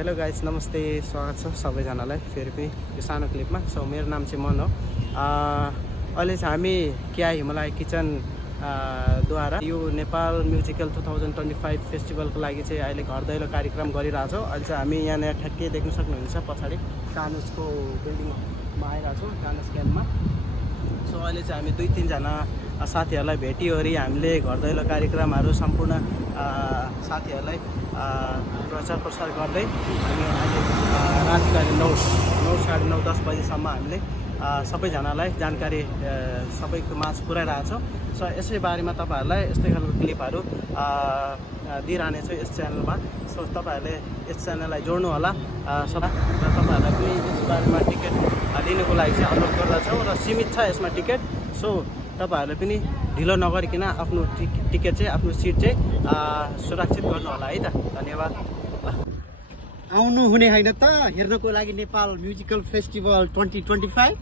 Hello guys, नमस्ते, स्वागत छ सबैजनालाई फेरि पनि यो सानो क्लिपमा। सो मेरो नाम चाहिँ मन हो। अहिले चाहिँ हामी क्या हिमालय किचन द्वारा यो नेपाल म्युजिकल 2025 फेस्टिभलको लागि चाहिँ अहिले घर दैलो कार्यक्रम गरिरहेछौँ। अहिले चाहिँ हामी यहाँ ठ्याक्कै देख्न सक्नुहुन्छ पछाडि कानुसको बिल्डिङमा आइरहेछौँ, कानुस क्याम्पमा। सो अहिले चाहिँ हामी 2-3 जना साथीहरूलाई भेटिवरी हामीले घर दैलो कार्यक्रमहरू सम्पूर्ण साथीहरूलाई प्रचार प्रसार गर्दै हामी अहिले रातिको 9:30 बजीसम्म हामीले सबैजनालाई जानकारी सबैको माझ पुर्याइरहेछौँ। सो यसै बारेमा तपाईँहरूलाई यस्तै खालको क्लिपहरू दिइरहनेछु यस च्यानलमा। सो तपाईँहरूले यस च्यानललाई जोड्नु होला सबै, र तपाईँहरूलाई पनि यस बारेमा टिकट लिनुको लागि चाहिँ अनुरोध गर्दछौँ र सीमित छ यसमा टिकट। सो तपाईँहरूले पनि ढिलो नगरिकन आफ्नो टिकट चाहिँ आफ्नो सिट चाहिँ सुरक्षित गर्नु होला है त। धन्यवाद। आउनु हुने होइन त हेर्नको लागि नेपाल म्युजिकल फेस्टिभल 2025।